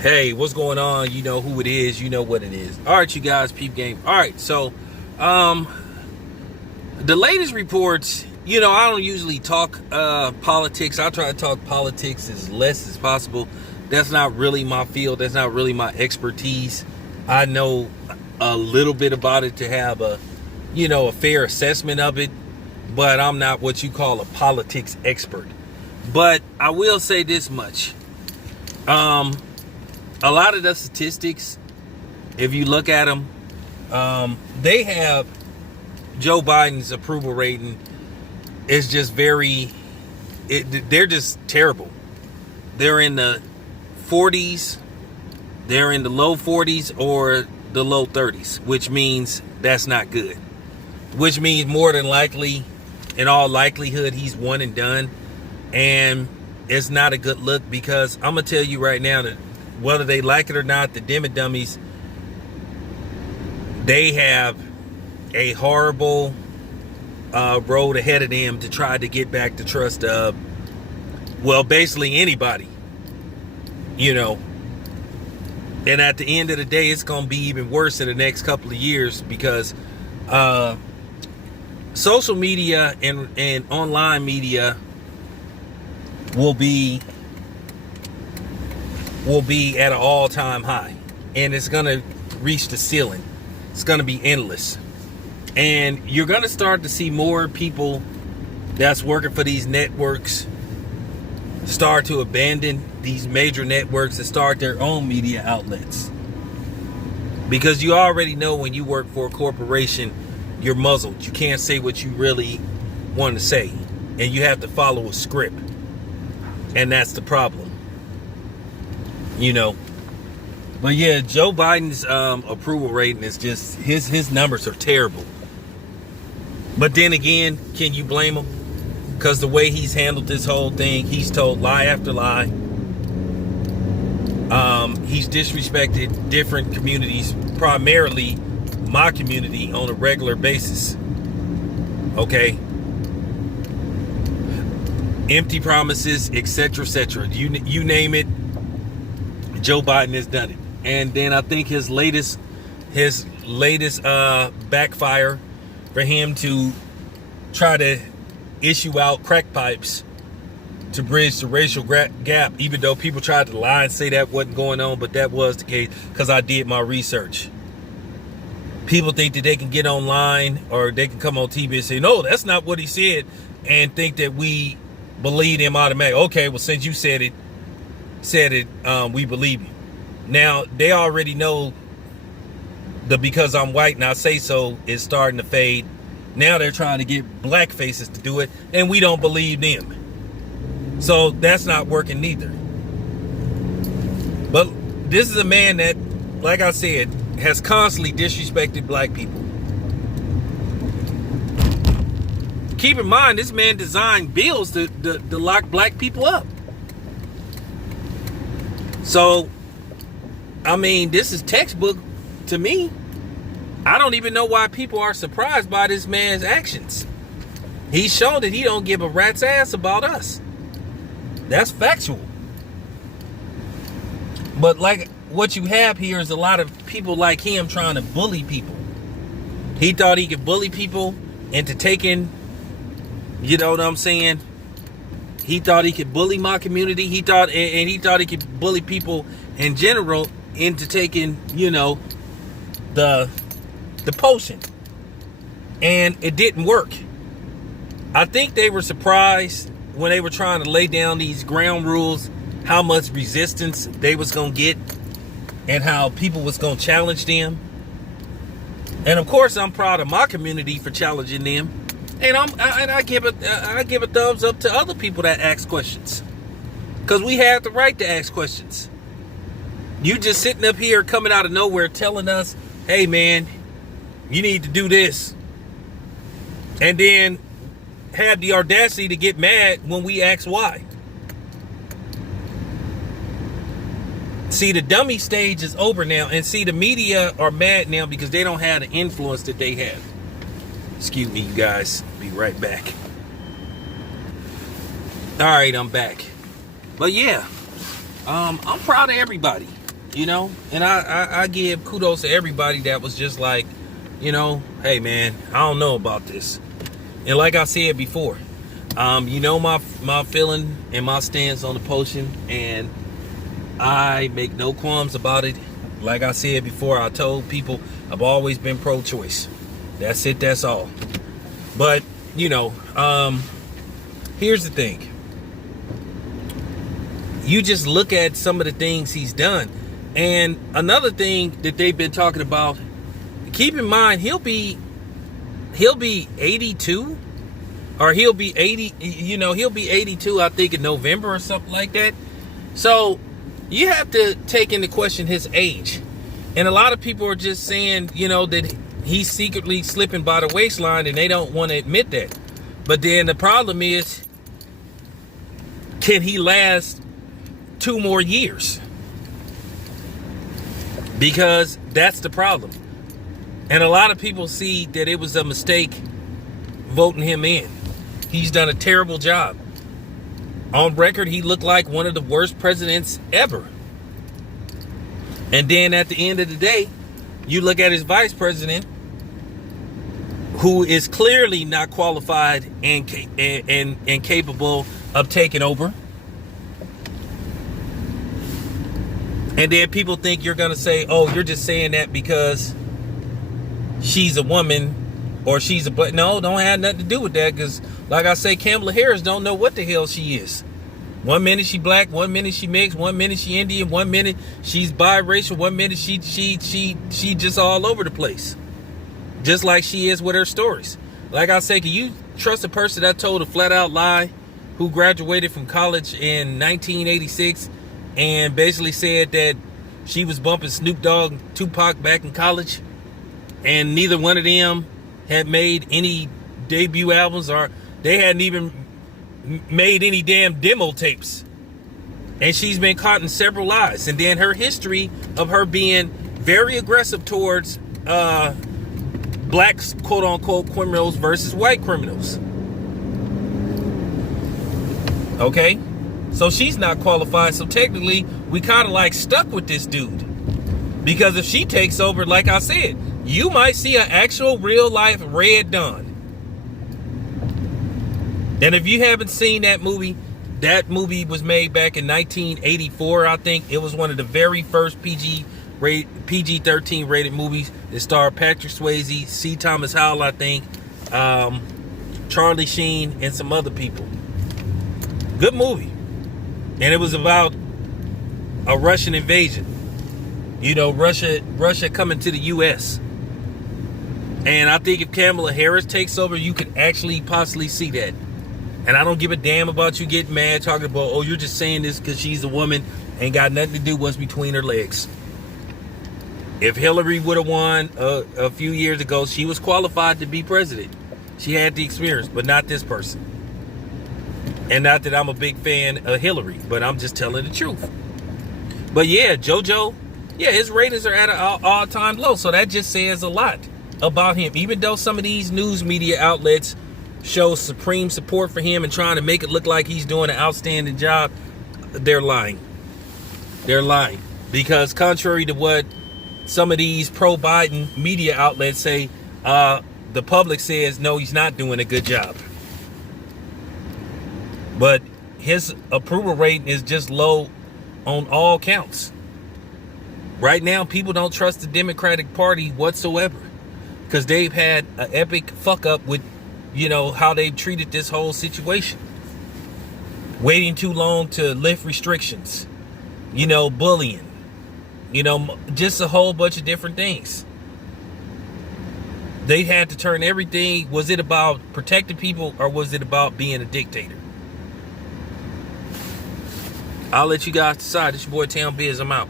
Hey, what's going on? You know who it is. You know what it is. All right, you guys, peep game. All right, so the latest reports, I don't usually talk politics. I try to talk politics as less as possible. That's not really my field. That's not really my expertise. I know a little bit about it to have a fair assessment of it, but I'm not what you call a politics expert. But I will say this much. A lot of the statistics, if you look at them, they have Joe Biden's approval rating is just they're just terrible. They're in the 40s, they're in the low 40s or the low 30s, which means that's not good. Which means more than likely, in all likelihood, he's one and done. And it's not a good look because I'm going to tell you right now that whether they like it or not, the dummies, they have a horrible road ahead of them to try to get back the trust of, well, basically anybody, And at the end of the day, it's going to be even worse in the next couple of years because social media and online media will be at an all-time high, and it's going to reach the ceiling. It's going to be endless, and you're going to start to see more people that's working for these networks start to abandon these major networks and start their own media outlets, because you already know when you work for a corporation, you're muzzled. You can't say what you really want to say, and you have to follow a script, and that's the problem. But yeah, Joe Biden's approval rating is just his numbers are terrible. But then again, can you blame him? Because the way he's handled this whole thing, he's told lie after lie. He's disrespected different communities, primarily my community, on a regular basis. Okay. Empty promises, etc., etc. You name it. Joe Biden has done it. And then I think his latest backfire for him to try to issue out crack pipes to bridge the racial gap, even though people tried to lie and say that wasn't going on, but that was the case because I did my research. People think that they can get online or they can come on TV and say, no, that's not what he said, and think that we believe him automatically. Okay, well, since you said it, we believe you. Now they already know the because I'm white and I say so is starting to fade. Now they're trying to get black faces to do it, and we don't believe them. So that's not working neither. But this is a man that, like I said, has constantly disrespected black people. Keep in mind, this man designed bills to lock black people up. So, I mean, this is textbook to me. I don't even know why people are surprised by this man's actions. He's shown that he don't give a rat's ass about us. That's factual. But like what you have here is a lot of people like him trying to bully people. He thought he could bully people into taking, you know what I'm saying? He thought he could bully my community. He thought he could bully people in general into taking, the potion. And it didn't work. I think they were surprised when they were trying to lay down these ground rules, how much resistance they was going to get and how people was going to challenge them. And of course, I'm proud of my community for challenging them. And I give a thumbs up to other people that ask questions, because we have the right to ask questions. You just sitting up here coming out of nowhere telling us, hey man, you need to do this, and then have the audacity to get mad when we ask why. See, the dummy stage is over now, and see, the media are mad now because they don't have the influence that they have. Excuse me, you guys. Be right back. All right, I'm back. But yeah, I'm proud of everybody. you know. And I give kudos to everybody that was just like, you know, hey man, I don't know about this. And like I said before, you know my feeling and my stance on the potion, and I make no qualms about it. Like I said before, I told people I've always been pro-choice. That's it, that's all. But, you know, here's the thing. You just look at some of the things he's done. And another thing that they've been talking about, keep in mind, he'll be 82, or he'll be 80, you know, he'll be 82, I think, in November or something like that. So you have to take into question his age. And a lot of people are just saying, you know, that he's secretly slipping by the waistline, and they don't want to admit that. But then the problem is, can he last 2 more years? Because that's the problem. And a lot of people see that it was a mistake voting him in. He's done a terrible job. On record, he looked like one of the worst presidents ever. And then at the end of the day, you look at his vice president, who is clearly not qualified and capable of taking over. And then people think you're going to say, oh, you're just saying that because she's a woman or she's a black. No, don't have nothing to do with that, because like I say, Kamala Harris don't know what the hell she is. 1 minute she black, 1 minute she mixed, 1 minute she Indian, 1 minute she's biracial, 1 minute she just all over the place. Just like she is with her stories. Like I say, can you trust a person that told a flat out lie, who graduated from college in 1986 and basically said that she was bumping Snoop Dogg and Tupac back in college, and neither one of them had made any debut albums, or they hadn't even made any damn demo tapes? And she's been caught in several lies. And then her history of her being very aggressive towards blacks, quote unquote, criminals versus white criminals. Okay, so she's not qualified. So technically we kind of like stuck with this dude, because if she takes over, like I said, you might see an actual real life Red Dawn. And if you haven't seen that movie was made back in 1984, I think. It was one of the very first PG-13 rated movies. It starred Patrick Swayze, C. Thomas Howell, I think, Charlie Sheen, and some other people. Good movie. And it was about a Russian invasion. You know, Russia coming to the U.S. And I think if Kamala Harris takes over, you could actually possibly see that. And I don't give a damn about you getting mad talking about, oh, you're just saying this because she's a woman. Ain't got nothing to do with what's between her legs. If Hillary would have won a few years ago, she was qualified to be president. She had the experience, but not this person. And not that I'm a big fan of Hillary, but I'm just telling the truth. But yeah, JoJo, yeah, his ratings are at an all-time low. So that just says a lot about him. Even though some of these news media outlets show supreme support for him and trying to make it look like he's doing an outstanding job, they're lying. They're lying. Because contrary to what some of these pro-Biden media outlets say, the public says, no, he's not doing a good job. But his approval rating is just low on all counts. Right now, people don't trust the Democratic Party whatsoever, because they've had an epic fuck up with, you know, how they've treated this whole situation. Waiting too long to lift restrictions, you know, bullying, you know, just a whole bunch of different things. They had to turn everything. Was it about protecting people, or was it about being a dictator? I'll let you guys decide. It's your boy Town Biz. I'm out.